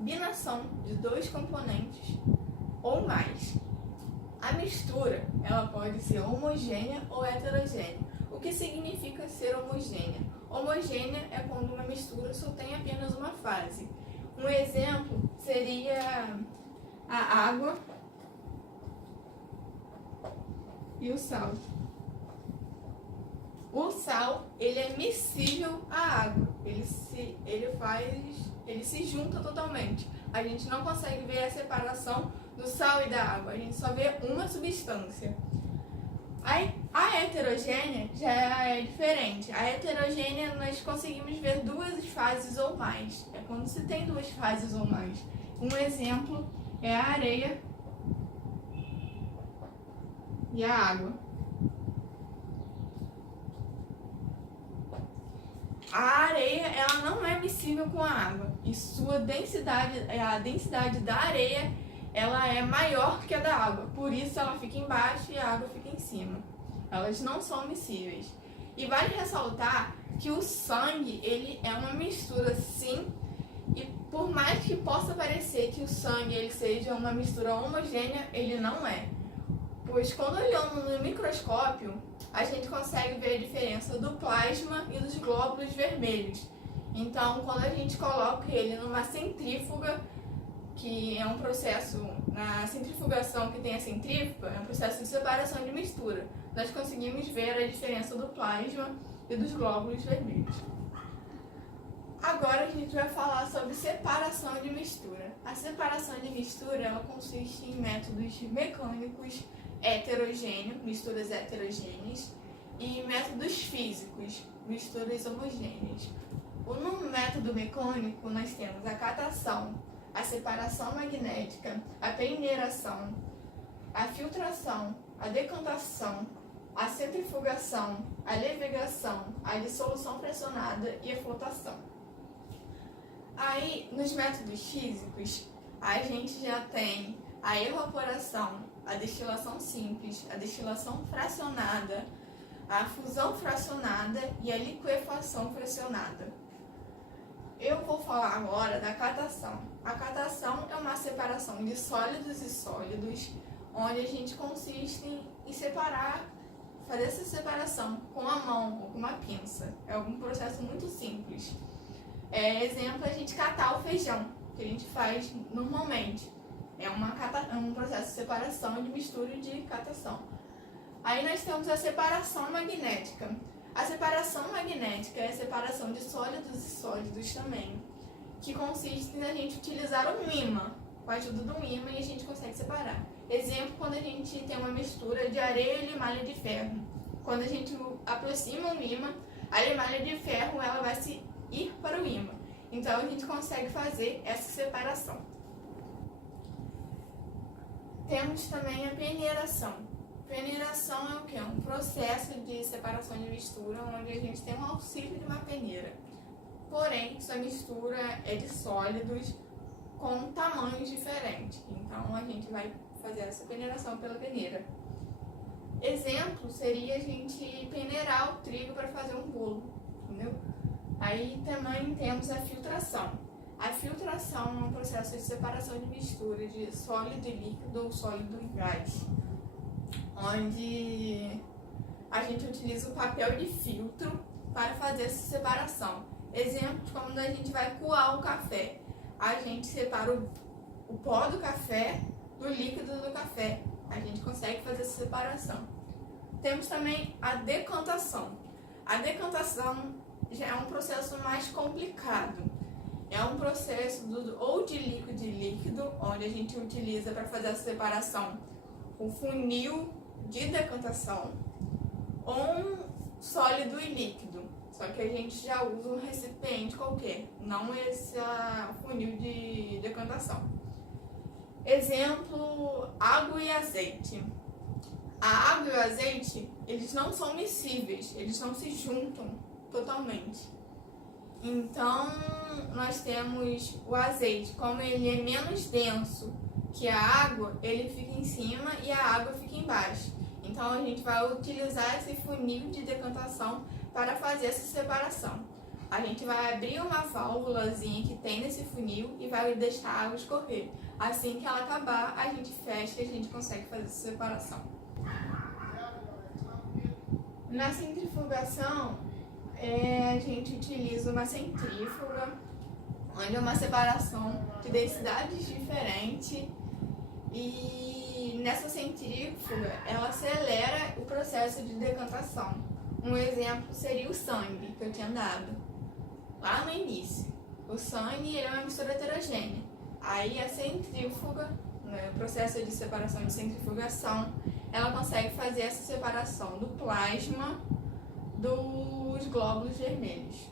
combinação de dois componentes ou mais. A mistura, ela pode ser homogênea ou heterogênea. O que significa ser homogênea? Homogênea é quando uma mistura só tem apenas uma fase. Um exemplo seria a água e o sal. O sal, ele é miscível à água. Ele se junta totalmente. A gente não consegue ver a separação do sal e da água. A gente só vê uma substância. A heterogênea já é diferente. A heterogênea nós conseguimos ver duas fases ou mais. É quando se tem duas fases ou mais. Um exemplo é a areia e a água. A areia, ela não é miscível com a água e sua densidade, a densidade da areia, ela é maior que a da água. Por isso ela fica embaixo e a água fica em cima. Elas não são miscíveis. E vale ressaltar que o sangue, ele é uma mistura sim, e por mais que possa parecer que o sangue ele seja uma mistura homogênea, ele não é. Pois quando olhamos no microscópio, a gente consegue ver a diferença do plasma e dos glóbulos vermelhos. Então, quando a gente coloca ele numa centrífuga, que é um processo, na centrifugação que tem a centrífuga, é um processo de separação de mistura. Nós conseguimos ver a diferença do plasma e dos glóbulos vermelhos. Agora a gente vai falar sobre separação de mistura. A separação de mistura, ela consiste em métodos mecânicos heterogêneos, misturas heterogêneas, e métodos físicos, misturas homogêneas. No método mecânico, nós temos a catação, a separação magnética, a peneiração, a filtração, a decantação, a centrifugação, a levegação, a dissolução pressionada e a flotação. Aí, nos métodos físicos, a gente já tem a evaporação, a destilação simples, a destilação fracionada, a fusão fracionada e a liquefação fracionada. Eu vou falar agora da catação. A catação é uma separação de sólidos e sólidos, onde a gente consiste em separar, fazer essa separação com a mão ou com uma pinça. É um processo muito simples. Exemplo, a gente catar o feijão, que a gente faz normalmente. É um processo de separação, de mistura e de catação. Aí nós temos a separação magnética. A separação magnética é a separação de sólidos e sólidos também, que consiste na gente utilizar um ímã. Com a ajuda do ímã, e a gente consegue separar. Exemplo, quando a gente tem uma mistura de areia e limalha de ferro. Quando a gente aproxima o ímã, a limalha de ferro ela vai se ir para o ímã. Então a gente consegue fazer essa separação. Temos também a peneiração. Peneiração é o quê? Um processo de separação de mistura onde a gente tem um auxílio de uma peneira. Porém, sua mistura é de sólidos com tamanhos diferentes. Então a gente vai fazer essa peneiração pela peneira. Exemplo seria a gente peneirar o trigo para fazer um bolo, entendeu? Aí também temos a filtração. A filtração é um processo de separação de mistura de sólido e líquido ou sólido e gás, onde a gente utiliza o papel de filtro para fazer essa separação. Exemplo, quando a gente vai coar o café, a gente separa o pó do café do líquido do café. A gente consegue fazer essa separação. Temos também a decantação. A decantação já é um processo mais complicado. É um processo ou de líquido e líquido, onde a gente utiliza para fazer a separação o funil de decantação, ou um sólido e líquido. Só que a gente já usa um recipiente qualquer, não esse funil de decantação. Exemplo, água e azeite. A água e o azeite, eles não são miscíveis, eles não se juntam totalmente. Então, nós temos o azeite, como ele é menos denso que a água, ele fica em cima e a água fica embaixo. Então, a gente vai utilizar esse funil de decantação para fazer essa separação. A gente vai abrir uma válvulazinha que tem nesse funil e vai deixar a água escorrer. Assim que ela acabar, a gente fecha e a gente consegue fazer essa separação. Na centrifugação, a gente utiliza uma centrífuga, onde é uma separação de densidades diferentes, e nessa centrífuga ela acelera o processo de decantação. Um exemplo seria o sangue que eu tinha dado lá no início. O sangue é uma mistura heterogênea. Aí a centrífuga, no processo de separação de centrifugação, ela consegue fazer essa separação do plasma dos glóbulos vermelhos.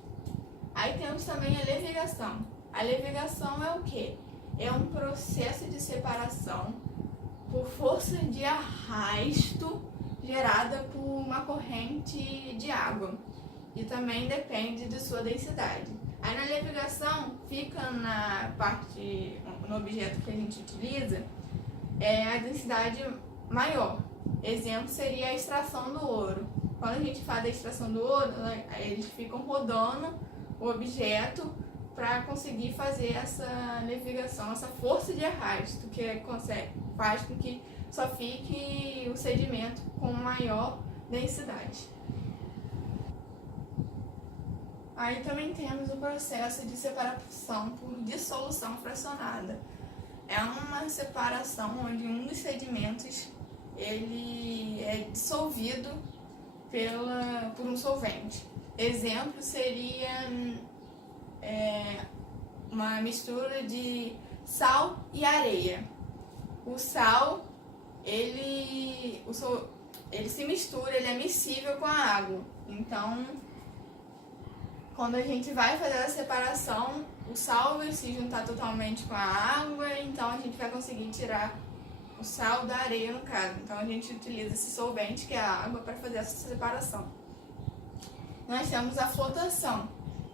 Aí temos também a levigação. A levigação é o quê? É um processo de separação por força de arrasto gerada por uma corrente de água, e também depende de sua densidade. Aí na levigação fica na parte, no objeto que a gente utiliza, a densidade maior. Exemplo seria a extração do ouro. Quando a gente faz a extração do ouro, eles ficam rodando o objeto para conseguir fazer essa levigação, essa força de arrasto que faz com que só fique o sedimento com maior densidade. Aí também temos o processo de separação por dissolução fracionada. É uma separação onde um dos sedimentos ele é dissolvido por um solvente. Exemplo seria uma mistura de sal e areia. O sal ele se mistura, ele é miscível com a água. Então, quando a gente vai fazer a separação, o sal vai se juntar totalmente com a água, então a gente vai conseguir tirar o sal da areia, no caso. Então a gente utiliza esse solvente, que é a água, para fazer essa separação. Nós temos a flotação,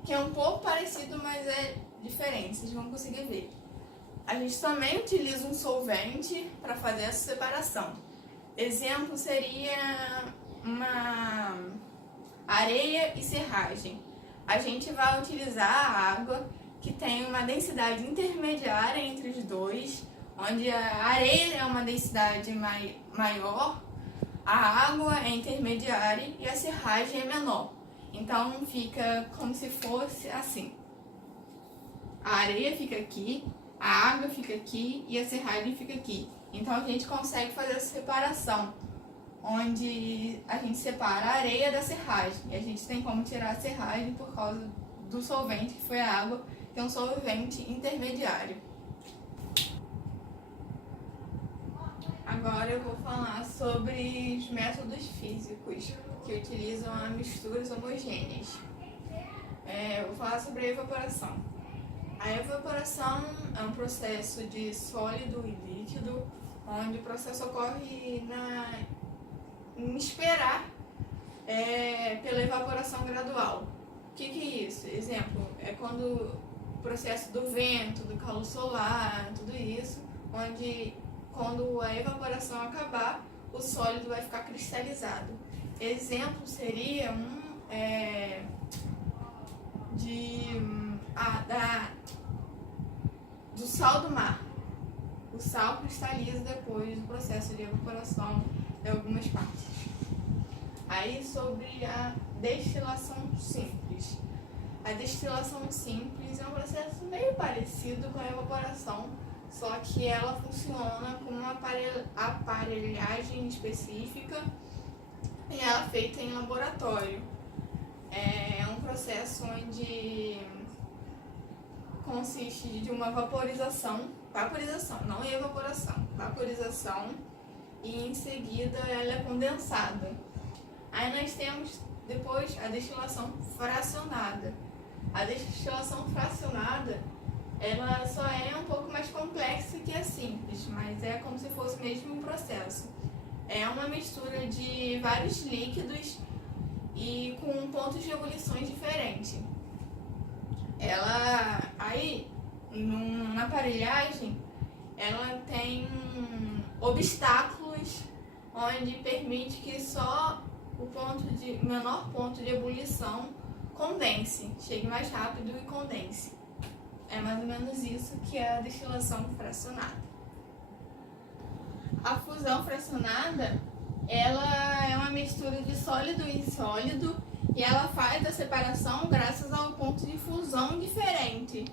que é um pouco parecido, mas é diferente, vocês vão conseguir ver. A gente também utiliza um solvente para fazer essa separação. Exemplo seria uma areia e serragem. A gente vai utilizar a água que tem uma densidade intermediária entre os dois, onde a areia é uma densidade maior, a água é intermediária e a serragem é menor. Então fica como se fosse assim. A areia fica aqui, a água fica aqui e a serragem fica aqui. Então a gente consegue fazer essa separação, onde a gente separa a areia da serragem. E a gente tem como tirar a serragem por causa do solvente, que foi a água, que é um solvente intermediário. Agora eu vou falar sobre os métodos físicos que utilizam a misturas homogêneas. Eu vou falar sobre a evaporação. A evaporação é um processo de sólido e líquido, onde o processo ocorre em esperar pela evaporação gradual. O que é isso? Exemplo, é quando o processo do vento, do calor solar, tudo isso, onde quando a evaporação acabar, o sólido vai ficar cristalizado. Exemplo seria do sal do mar. O sal cristaliza depois do processo de evaporação de algumas partes. Aí sobre a destilação simples. A destilação simples é um processo meio parecido com a evaporação, só que ela funciona com uma aparelhagem específica e ela é feita em laboratório. É um processo onde consiste de uma vaporização, não evaporação, vaporização, e em seguida ela é condensada. Aí nós temos depois a destilação fracionada. A destilação fracionada, ela só é um pouco mais complexa que a simples, mas é como se fosse mesmo um processo. É uma mistura de vários líquidos e com pontos de ebulição diferentes. Ela, aí, na aparelhagem, ela tem obstáculos onde permite que só o menor ponto de ebulição condense, chegue mais rápido e condense. É mais ou menos isso que é a destilação fracionada. A fusão fracionada, ela é uma mistura de sólido e insólido e ela faz a separação graças ao ponto de fusão diferente.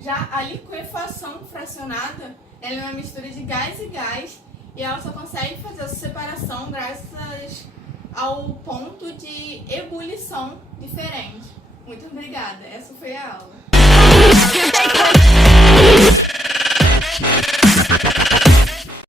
Já a liquefação fracionada, ela é uma mistura de gás e gás e ela só consegue fazer essa separação graças ao ponto de ebulição diferente. Muito obrigada, essa foi a aula.